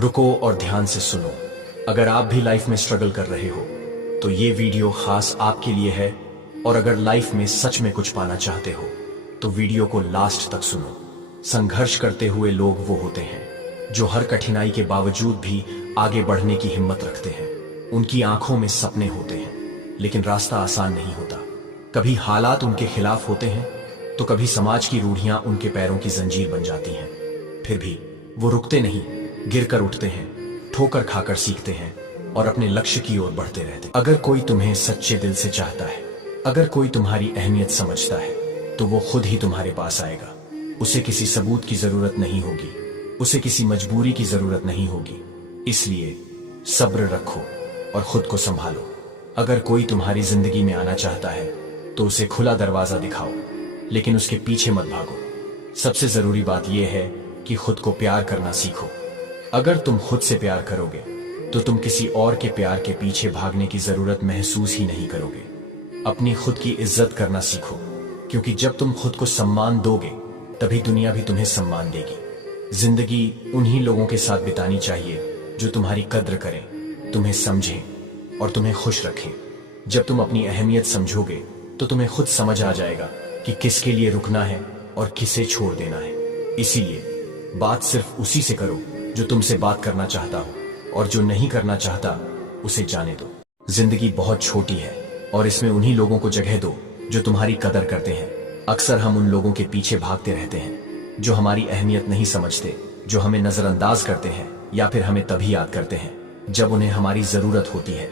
रुको और ध्यान से सुनो। अगर आप भी लाइफ में स्ट्रगल कर रहे हो तो ये वीडियो खास आपके लिए है। और अगर लाइफ में सच में कुछ पाना चाहते हो तो वीडियो को लास्ट तक सुनो। संघर्ष करते हुए लोग वो होते हैं जो हर कठिनाई के बावजूद भी आगे बढ़ने की हिम्मत रखते हैं। उनकी आंखों में सपने होते हैं लेकिन रास्ता आसान नहीं होता। कभी हालात उनके खिलाफ होते हैं तो कभी समाज की रूढ़ियां उनके पैरों की जंजीर बन जाती हैं। फिर भी वो रुकते नहीं, गिरकर उठते हैं, ठोकर खाकर सीखते हैं और अपने लक्ष्य की ओर बढ़ते रहते हैं। अगर कोई तुम्हें सच्चे दिल से चाहता है, अगर कोई तुम्हारी अहमियत समझता है तो वो खुद ही तुम्हारे पास आएगा। उसे किसी सबूत की जरूरत नहीं होगी, उसे किसी मजबूरी की जरूरत नहीं होगी। इसलिए सब्र रखो और खुद को संभालो। अगर कोई तुम्हारी जिंदगी में आना चाहता है तो उसे खुला दरवाजा दिखाओ, लेकिन उसके पीछे मत भागो। सबसे जरूरी बात यह है कि खुद को प्यार करना सीखो। अगर तुम खुद से प्यार करोगे तो तुम किसी और के प्यार के पीछे भागने की जरूरत महसूस ही नहीं करोगे। अपनी खुद की इज्जत करना सीखो, क्योंकि जब तुम खुद को सम्मान दोगे तभी दुनिया भी तुम्हें सम्मान देगी। जिंदगी उन्हीं लोगों के साथ बितानी चाहिए जो तुम्हारी कद्र करें, तुम्हें समझें और तुम्हें खुश रखें। जब तुम अपनी अहमियत समझोगे तो तुम्हें खुद समझ आ जाएगा कि किसके लिए रुकना है और किसे छोड़ देना है। इसीलिए बात सिर्फ उसी से करो जो तुमसे बात करना चाहता हो, और जो नहीं करना चाहता उसे जाने दो। जिंदगी बहुत छोटी है और इसमें उन्हीं लोगों को जगह दो जो तुम्हारी कदर करते हैं। अक्सर हम उन लोगों के पीछे भागते रहते हैं जो हमारी अहमियत नहीं समझते, जो हमें नजरअंदाज करते हैं या फिर हमें तभी याद करते हैं जब उन्हें हमारी जरूरत होती है।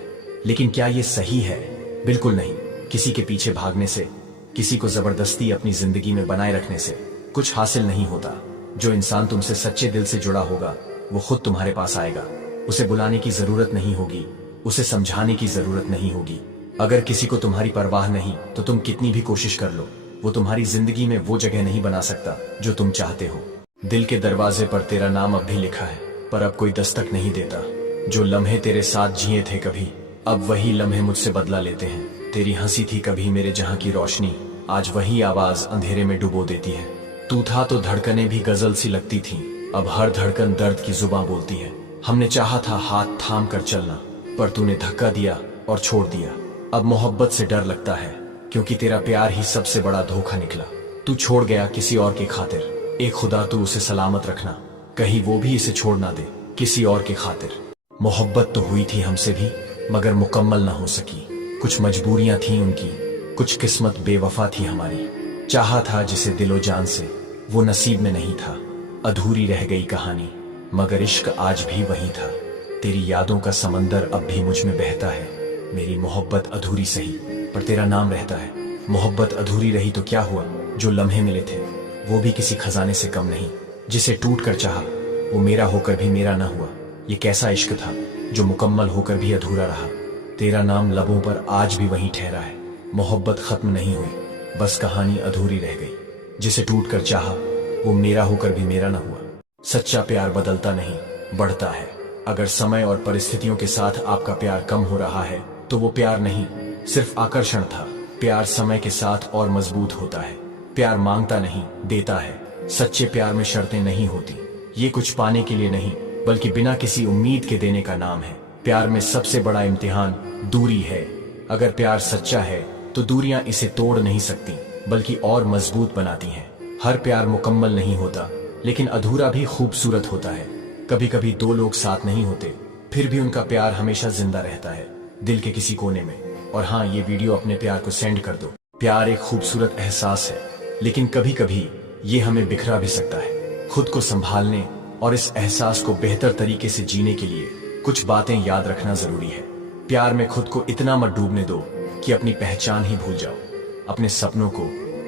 लेकिन क्या ये सही है? बिल्कुल नहीं। किसी के पीछे भागने से, किसी को जबरदस्ती अपनी जिंदगी में बनाए रखने से कुछ हासिल नहीं होता। जो इंसान तुमसे सच्चे दिल से जुड़ा होगा वो खुद तुम्हारे पास आएगा। उसे बुलाने की जरूरत नहीं होगी, उसे समझाने की जरूरत नहीं होगी। अगर किसी को तुम्हारी परवाह नहीं तो तुम कितनी भी कोशिश कर लो, वो तुम्हारी जिंदगी में वो जगह नहीं बना सकता जो तुम चाहते हो। दिल के दरवाजे पर तेरा नाम अब भी लिखा है, पर अब कोई दस्तक नहीं देता। जो लम्हे तेरे साथ जिए थे कभी, अब वही लम्हे मुझसे बदला लेते हैं। तेरी हंसी थी कभी मेरे जहां की रोशनी, आज वही आवाज अंधेरे में डुबो देती है। तू था तो धड़कने भी गजल सी लगती थी, अब हर धड़कन दर्द की जुबां बोलती है। हमने चाहा था हाथ थाम कर चलना, पर तूने धक्का दिया और छोड़ दिया। अब मोहब्बत से डर लगता है, क्योंकि तेरा प्यार ही सबसे बड़ा धोखा निकला। तू छोड़ गया किसी और के खातिर, एक खुदा तू उसे सलामत रखना, कहीं वो भी इसे छोड़ ना दे किसी और के खातिर। मोहब्बत तो हुई थी हमसे भी, मगर मुकम्मल ना हो सकी। कुछ मजबूरियां थी उनकी, कुछ किस्मत बेवफा थी हमारी। चाहा था जिसे दिलो जान से, वो नसीब में नहीं था। अधूरी रह गई कहानी, मगर इश्क आज भी वही था। तेरी यादों का समंदर अब भी मुझ में बहता है। मेरी मोहब्बत अधूरी सही, पर तेरा नाम रहता है। मोहब्बत अधूरी रही तो क्या हुआ, जो लम्हे मिले थे वो भी किसी खजाने से कम नहीं। जिसे टूट कर चाहा वो मेरा होकर भी मेरा ना हुआ। ये कैसा इश्क था जो मुकम्मल होकर भी अधूरा रहा। तेरा नाम लबों पर आज भी वहीं ठहरा है। मोहब्बत खत्म नहीं हुई, बस कहानी अधूरी रह गई। जिसे टूट कर चाहा वो मेरा होकर भी मेरा ना हुआ। सच्चा प्यार बदलता नहीं, बढ़ता है। अगर समय और परिस्थितियों के साथ आपका प्यार कम हो रहा है तो वो प्यार नहीं, सिर्फ आकर्षण था। प्यार समय के साथ और मजबूत होता है। प्यार मांगता नहीं, देता है। सच्चे प्यार में शर्तें नहीं होती। ये कुछ पाने के लिए नहीं, बल्कि बिना किसी उम्मीद के देने का नाम है। प्यार में सबसे बड़ा इम्तिहान दूरी है। अगर प्यार सच्चा है तो दूरियां इसे तोड़ नहीं सकती, बल्कि और मजबूत बनाती हैं। हर प्यार मुकम्मल नहीं होता, लेकिन अधूरा भी खूबसूरत होता है। कभी कभी दो लोग साथ नहीं होते, फिर भी उनका प्यार हमेशा जिंदा रहता है, दिल के किसी कोने में। और हाँ, ये वीडियो अपने प्यार को सेंड कर दो। प्यार एक खूबसूरत एहसास है, लेकिन कभी कभी ये हमें बिखरा भी सकता है। खुद को संभालने और इस एहसास को बेहतर तरीके से जीने के लिए कुछ बातें याद रखना जरूरी है। प्यार में खुद को इतना मत डूबने दो कि अपनी पहचान ही भूल जाओ। अपने सपनों को,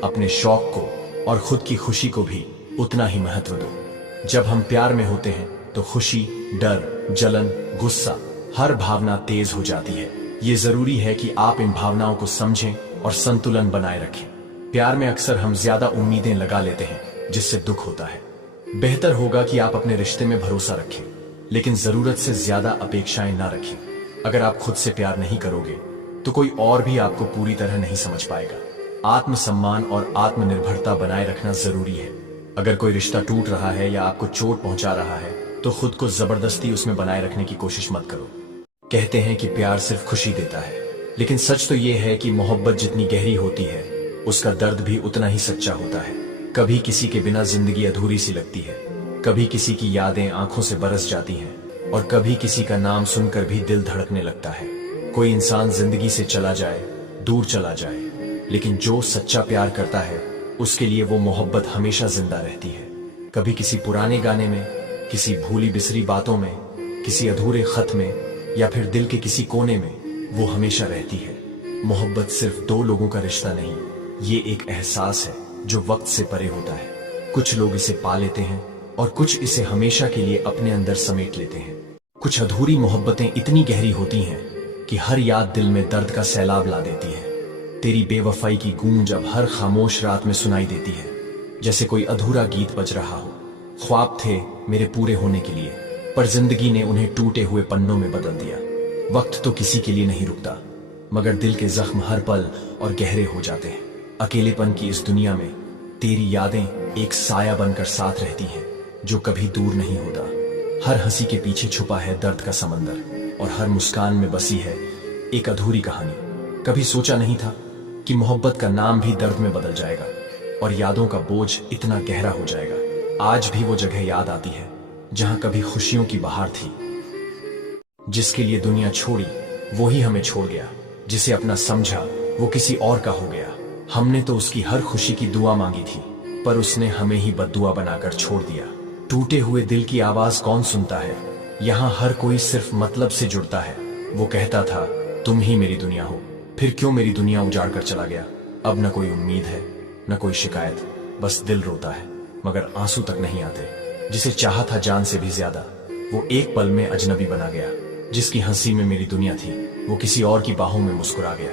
अपने शौक को और खुद की खुशी को भी उतना ही महत्व दो। जब हम प्यार में होते हैं तो खुशी, डर, जलन, गुस्सा, हर भावना तेज हो जाती है। ये जरूरी है कि आप इन भावनाओं को समझें और संतुलन बनाए रखें। प्यार में अक्सर हम ज्यादा उम्मीदें लगा लेते हैं, जिससे दुख होता है। बेहतर होगा कि आप अपने रिश्ते में भरोसा रखें, लेकिन जरूरत से ज्यादा अपेक्षाएं ना रखें। अगर आप खुद से प्यार नहीं करोगे तो कोई और भी आपको पूरी तरह नहीं समझ पाएगा। आत्मसम्मान और आत्मनिर्भरता बनाए रखना जरूरी है। अगर कोई रिश्ता टूट रहा है या आपको चोट पहुंचा रहा है तो खुद को जबरदस्ती उसमें बनाए रखने की कोशिश मत करो। कहते हैं कि प्यार सिर्फ खुशी देता है, लेकिन सच तो ये है कि मोहब्बत जितनी गहरी होती है उसका दर्द भी उतना ही सच्चा होता है। कभी किसी के बिना जिंदगी अधूरी सी लगती है, कभी किसी की यादें आंखों से बरस जाती हैं, और कभी किसी का नाम सुनकर भी दिल धड़कने लगता है। कोई इंसान जिंदगी से चला जाए, दूर चला जाए, लेकिन जो सच्चा प्यार करता है उसके लिए वो मोहब्बत हमेशा जिंदा रहती है। कभी किसी पुराने गाने में, किसी भूली बिसरी बातों में, किसी अधूरे खत में, या फिर दिल के किसी कोने में वो हमेशा रहती है। मोहब्बत सिर्फ दो लोगों का रिश्ता नहीं, ये एक एहसास है जो वक्त से परे होता है। कुछ लोग इसे पा लेते हैं और कुछ इसे हमेशा के लिए अपने अंदर समेट लेते हैं। कुछ अधूरी मोहब्बतें इतनी गहरी होती हैं कि हर याद दिल में दर्द का सैलाब ला देती है। तेरी बेवफाई की गूंज अब हर खामोश रात में सुनाई देती है, जैसे कोई अधूरा गीत बज रहा हो। ख्वाब थे मेरे पूरे होने के लिए, पर जिंदगी ने उन्हें टूटे हुए पन्नों में बदल दिया। वक्त तो किसी के लिए नहीं रुकता, मगर दिल के जख्म हर पल और गहरे हो जाते हैं। अकेलेपन की इस दुनिया में तेरी यादें एक साया बनकर साथ रहती हैं जो कभी दूर नहीं होता। हर हंसी के पीछे छुपा है दर्द का समंदर, और हर मुस्कान में बसी है एक अधूरी कहानी। कभी सोचा नहीं था कि मोहब्बत का नाम भी दर्द में बदल जाएगा और यादों का बोझ इतना गहरा हो जाएगा। आज भी वो जगह याद आती है जहां कभी खुशियों की बहार थी। जिसके लिए दुनिया छोड़ी वो ही हमें छोड़ गया, जिसे अपना समझा वो किसी और का हो गया। हमने तो उसकी हर खुशी की दुआ मांगी थी, पर उसने हमें ही बद्दुआ बनाकर छोड़ दिया। टूटे हुए दिल की आवाज कौन सुनता है, यहाँ हर कोई सिर्फ मतलब से जुड़ता है। वो कहता था तुम ही मेरी दुनिया हो, फिर क्यों मेरी दुनिया उजाड़ कर चला गया। अब न कोई उम्मीद है न कोई शिकायत, बस दिल रोता है मगर आंसू तक नहीं आते। जिसे चाहा था जान से भी ज्यादा, वो एक पल में अजनबी बना गया। जिसकी हंसी में मेरी दुनिया थी, वो किसी और की बाहों में मुस्कुरा गया।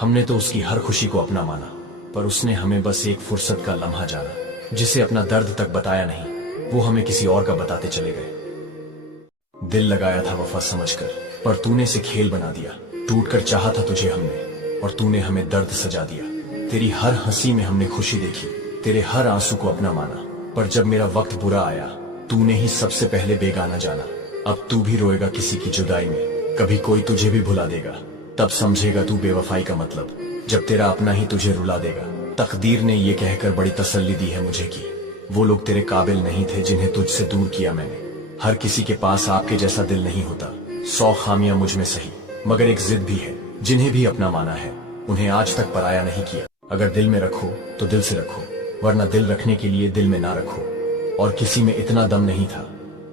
हमने तो उसकी हर खुशी को अपना माना, पर उसने हमें बस एक फुर्सत का लम्हा जाना। जिसे अपना दर्द तक बताया नहीं, वो हमें किसी और का बताते चले गए। दिल लगाया था वफा समझकर, पर तूने इसे खेल बना दिया। टूट कर चाहा था तुझे हमने, और तूने हमें दर्द सजा दिया। तेरी हर हंसी में हमने खुशी देखी, तेरे हर आंसू को अपना माना, पर जब मेरा वक्त बुरा आया तूने ही सबसे पहले बेगाना जाना। अब तू भी रोएगा किसी की जुदाई में, कभी कोई तुझे भी भुला देगा, तब समझेगा तू बेवफाई का मतलब, जब तेरा अपना ही तुझे रुला देगा। तकदीर ने ये कहकर बड़ी तसल्ली दी है मुझे कि वो लोग तेरे काबिल नहीं थे जिन्हें तुझसे दूर किया मैंने। हर किसी के पास आपके जैसा दिल नहीं होता, 100 खामियां मुझ में सही, मगर एक जिद भी है। जिन्हें भी अपना माना है उन्हें आज तक पराया नहीं किया। अगर दिल में रखो तो दिल से रखो, वरना दिल रखने के लिए दिल में ना रखो। और किसी में इतना दम नहीं था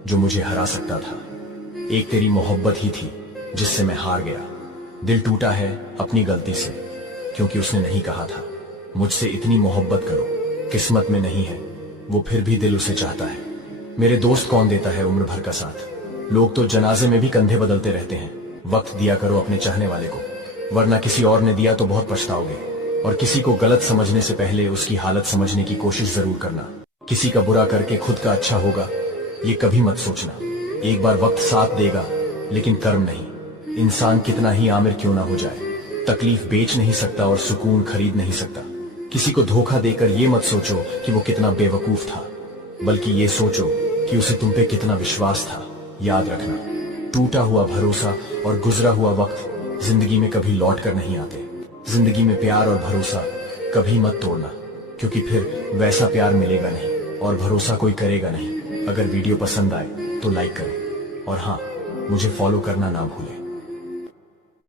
जो मुझे हरा सकता था। एक तेरी मोहब्बत ही थी जिससे मैं हार गया। दिल टूटा है अपनी गलती से, क्योंकि उसने नहीं कहा था मुझसे इतनी मोहब्बत करो। किस्मत में नहीं है वो, फिर भी दिल उसे चाहता है। मेरे दोस्त कौन देता है उम्र भर का साथ, लोग तो जनाजे में भी कंधे बदलते रहते हैं। वक्त दिया करो अपने चाहने वाले को, वरना किसी और ने दिया तो बहुत पछताओगे। और किसी को गलत समझने से पहले उसकी हालत समझने की कोशिश जरूर करना। किसी का बुरा करके खुद का अच्छा होगा ये कभी मत सोचना। एक बार वक्त साथ देगा लेकिन कर्म नहीं। इंसान कितना ही आमिर क्यों ना हो जाए, तकलीफ बेच नहीं सकता और सुकून खरीद नहीं सकता। किसी को धोखा देकर ये मत सोचो कि वो कितना बेवकूफ था, बल्कि ये सोचो कि उसे तुम पे कितना विश्वास था। याद रखना, टूटा हुआ भरोसा और गुजरा हुआ वक्त जिंदगी में कभी लौट कर नहीं आते। जिंदगी में प्यार और भरोसा कभी मत तोड़ना, क्योंकि फिर वैसा प्यार मिलेगा नहीं और भरोसा कोई करेगा नहीं। अगर वीडियो पसंद आए तो लाइक करें, और हाँ, मुझे फॉलो करना ना भूलें।